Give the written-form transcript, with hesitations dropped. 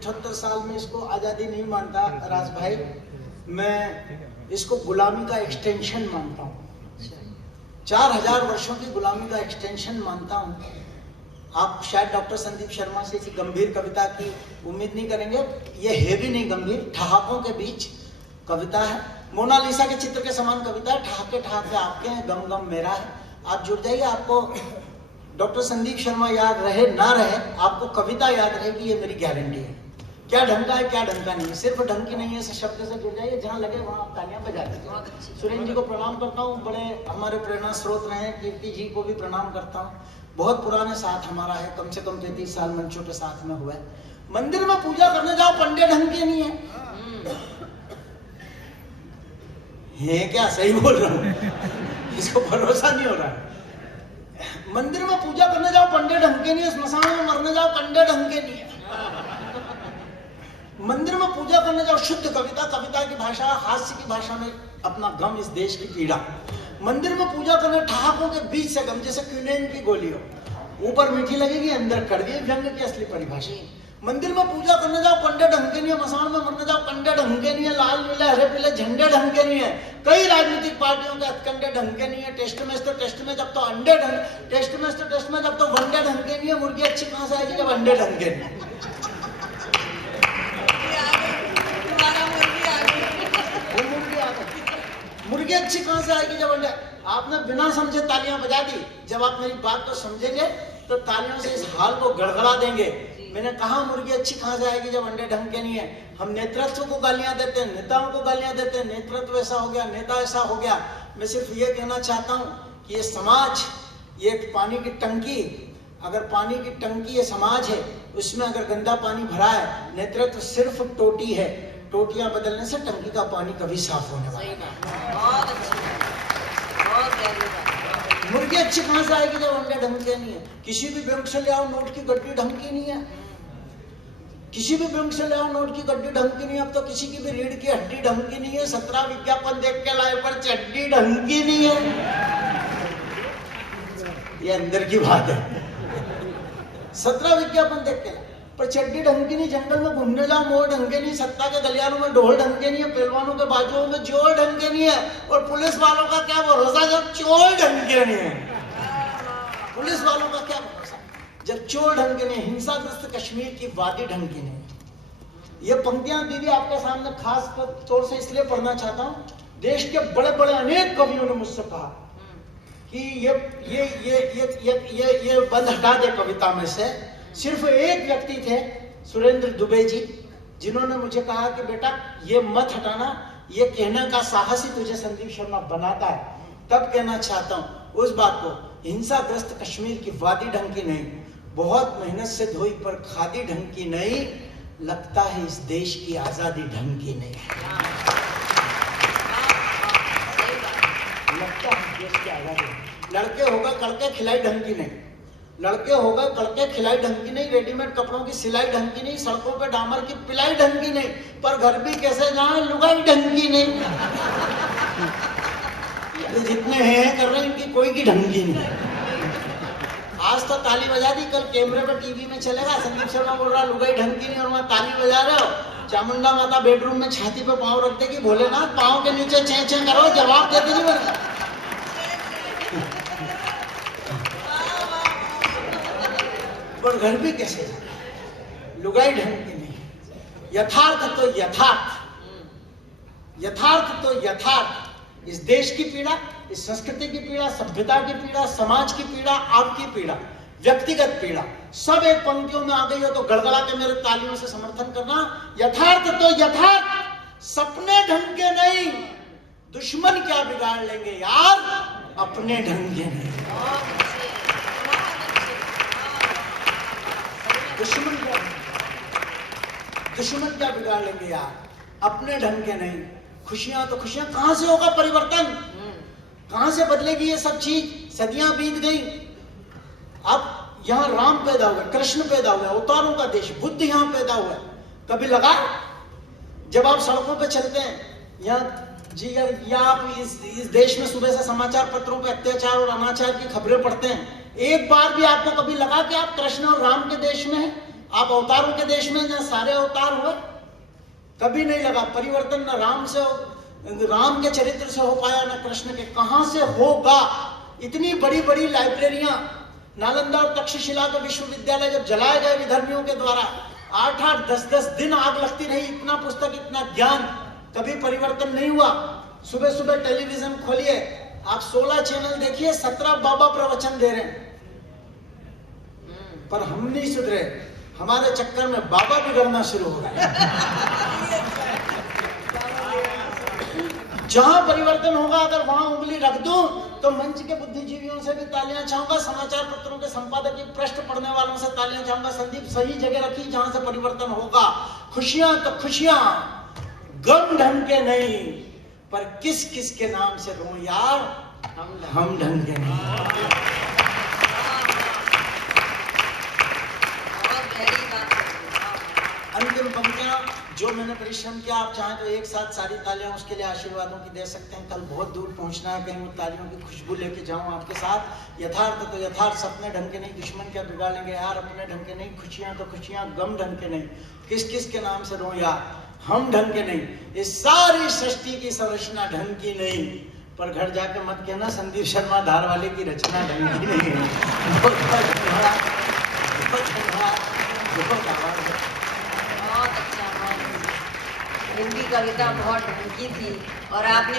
78 साल में इसको आज़ादी नहीं मानता राज भाई, मैं इसको गुलामी का एक्सटेंशन मानता हूँ। 4000 वर्षों की गुलामी का एक्सटेंशन मानता हूँ। आप शायद डॉक्टर संदीप शर्मा से इसी गंभीर कविता की उम्मीद नहीं करेंगे। ये है भी नहीं गंभीर, ठहाकों के बीच कविता है। मोनालिसा के चित्र के समान कविता है। ठहाके ठहाके आपके हैं, गम गम मेरा है। आप जुड़ जाइए, आपको डॉक्टर संदीप शर्मा याद रहे ना रहे, आपको कविता याद रहेगी, ये मेरी गारंटी है। क्या ढंग का है, क्या ढंग का नहीं है, सिर्फ ढंग की नहीं है, शब्द से जुड़ जाइए, जहाँ लगे वहाँ आप तालियां बजा दीजिए। सुरेंद्र जी को प्रणाम करता हूँ, बड़े हमारे प्रेरणा स्रोत रहे हैं। कीर्ति जी को भी प्रणाम करता हूँ, बहुत पुराने साथ हमारा है, कम से कम 33 साल मंचों के साथ में हुआ है। मंदिर में पूजा करने जाओ, पंडे ढंग के नहीं है क्या? सही बोल रहा हूँ, इसको भरोसा नहीं हो रहा है। मंदिर में पूजा करने जाओ, पंडे ढंग के नहीं है। स्मशान में मरने जाओ, कंडे ढंग के नहीं है। मंदिर में पूजा करने जाओ, शुद्ध कविता, कविता की भाषा, हास्य की भाषा में अपना गम, इस देश की पीड़ा। मंदिर में पूजा करने ठहाकों के बीच से गम, जैसे क्विनेन की गोली हो, ऊपर मीठी लगेगी, अंदर कड़वी, व्यंग की असली परिभाषा। मंदिर में पूजा करने जाओ, पंडे ढंग के नहीं है। मसान में मरने जाओ, कंडे ढंग के नहीं है। लाल नीले हरे पीले झंडे ढंग के नहीं है। कई राजनीतिक पार्टियों के हथकंडे ढंग के नहीं है। टेस्ट में जब तो अंडे ढंग, टेस्ट में जब तो वनडे ढंग के नहीं है। मुर्गी अच्छी कहां से आएगी जब अंडे ढंग के नहीं है? मुर्गी अच्छी कहां से आएगी जब अंडे। आपने बिना समझे तालियां बजा दी। जब आप मेरी बात को समझेंगे तो तालियों से इस हाल को गड़गड़ा देंगे। मैंने कहा मुर्गी अच्छी कहां से आएगी जब अंडे ढंग के नहीं है। हम नेतृत्व को गालियां देते हैं, नेताओं को गालियां देते हैं, नेतृत्व ऐसा हो गया, नेता ऐसा हो गया। मैं सिर्फ ये कहना चाहता हूं कि ये समाज, ये पानी की टंकी, अगर पानी की टंकी ये समाज है, उसमें अगर गंदा पानी भरा है, नेतृत्व सिर्फ टोटी है। टोटियां बदलने से टंकी का पानी कभी साफ होने वाला नहीं। मुर्गी अच्छी कहां से आएगी जब अंडे ढंग के नहीं है। किसी भी बैंक से ले आओ, नोट की गड्डी ढंग की नहीं है। किसी भी बैंक से ले आओ, नोट की गड्डी ढंग की नहीं है। अब तो किसी की भी रीढ़ की हड्डी ढंग की नहीं है। 17 विज्ञापन देख के लाए पर चड्डी ढंग की नहीं है। ये अंदर की बात है। 17 विज्ञापन देख के पर चड्डी ढंग की नहीं। जंगल में घूमने जाओ, मोर ढंग के नहीं। सत्ता के गलियारों में ढोल ढंग के नहीं है। पहलवानों के बाजुओं में जोर ढंग के नहीं है। और पुलिस वालों का क्या भरोसा जब चोर ढंग के नहीं है। पुलिस वालों का क्या भरोसा जब चोर ढंग के नहीं। हिंसाग्रस्त कश्मीर की वादी ढंग की नहीं। ये पंक्तियां दीदी आपके सामने खास तौर से इसलिए पढ़ना चाहता हूँ। देश के बड़े बड़े अनेक कवियों ने मुझसे कहा कि ये बंद हटा दे कविता में से। सिर्फ एक व्यक्ति थे, सुरेंद्र दुबे जी, जिन्होंने मुझे कहा कि बेटा ये मत हटाना, ये कहने का साहस ही तुझे संदीप शर्मा बनाता है। तब कहना चाहता हूँ उस बात को, हिंसाग्रस्त कश्मीर की वादी ढंग की नहीं, बहुत मेहनत से धोई पर खादी ढंग की नहीं, लगता है इस देश की आजादी ढंग की नहीं। लगता है देश की आजादी। लड़के होगा कड़के खिलाई ढंग की नहीं। लड़के हो गए कड़के खिलाई ढंग की नहीं। रेडीमेड कपड़ों की सिलाई ढंग की नहीं। सड़कों पे डामर की पिलाई ढंग की नहीं। पर घर भी कैसे जाए, लुगाई ढंग की नहीं। ये जितने हैं कर रहे हैं, इनकी कोई की ढंग की नहीं। आज तो ताली बजा दी, कल कैमरे पर टीवी में चलेगा संदीप शर्मा बोल रहा लुगाई ढंग की नहीं और वहां ताली बजा रहे हो। चामुंडा माता बेडरूम में छाती पे पाँव रख देगी, भोलेनाथ पाँव के नीचे चें चें करो, जवाब देती नहीं बोलता। पर घर भी कैसे लुगाई ढंग की नहीं। यथार्थ तो यथार्थ, यथार्थ तो यथार्थ। इस देश की पीड़ा, इस संस्कृति की पीड़ा, सभ्यता की पीड़ा, समाज की पीड़ा, आपकी पीड़ा, व्यक्तिगत पीड़ा, सब एक पंक्तियों में आ गई हो तो गड़गड़ा के मेरे तालियों से समर्थन करना। यथार्थ तो यथार्थ, सपने ढंग के नहीं। दुश्मन क्या बिगाड़ लेंगे यार, अपने ढंग के नहीं। दुश्मन क्या बिगाड़ लेंगे यार, अपने ढंग के नहीं। खुशियां तो खुशियां, कहां से होगा परिवर्तन, कहां से बदलेगी ये सब चीज। सदियां बीत गई, अब यहाँ राम पैदा हुआ, कृष्ण पैदा हुआ, अवतारों का देश, बुद्ध यहाँ पैदा हुआ। कभी लगा जब आप सड़कों पे चलते हैं या आप इस देश में सुबह से समाचार पत्रों पे अत्याचार और अनाचार की खबरें पढ़ते हैं, एक बार भी आपको कभी लगा कि आप कृष्ण और राम के देश में हैं? आप अवतारों के देश में जहाँ सारे अवतार हुए, कभी नहीं लगा परिवर्तन, न राम के चरित्र से हो पाया, न कृष्ण के। कहां से होगा? इतनी बड़ी बड़ी लाइब्रेरियां, नालंदा और तक्षशिला के विश्वविद्यालय जब जलाए गए विधर्मियों के द्वारा, 8-8, 10-10 दिन आग लगती रही, इतना पुस्तक, इतना ज्ञान, कभी परिवर्तन नहीं हुआ। सुबह सुबह टेलीविजन खोलिए, आप 16 चैनल देखिए, 17 बाबा प्रवचन दे रहे हैं, पर हम नहीं सुधरे। हमारे चक्कर में बाबा बिगड़ना शुरू हो गया। जहां परिवर्तन होगा, अगर वहां उंगली रख दूं तो मंच के बुद्धिजीवियों से भी तालियां चाहूंगा, समाचार पत्रों के संपादकीय पृष्ठ पढ़ने वालों से तालियां चाहूंगा। संदीप सही जगह रखी जहां से परिवर्तन होगा। खुशियां तो खुशियां, गम ढंग के नहीं, पर किस किस के नाम से रो यार, हम ढंग के नहीं। अंतिम पंक्तियां जो मैंने परिश्रम किया, आप चाहें तो एक साथ सारी तालियां उसके लिए आशीर्वादों की दे सकते हैं। कल बहुत दूर पहुंचना है, कहीं वो तालियों की खुशबू लेके जाऊं आपके साथ। यथार्थ तो यथार्थ, सपने ढंग के नहीं, दुश्मन क्या बिगाड़ेंगे यार, अपने ढंग के नहीं। खुशियां तो खुशियां, गम ढंग के नहीं, किस किस के नाम से रो यार, हम ढंग के नहीं। इस सारी सृष्टि की संरचना ढंग की नहीं, पर घर जाके मत कहना संदीप शर्मा धार वाले की रचना ढंग की नहीं है। बहुत अच्छा, हिंदी कविता बहुत ढंग की थी और आपने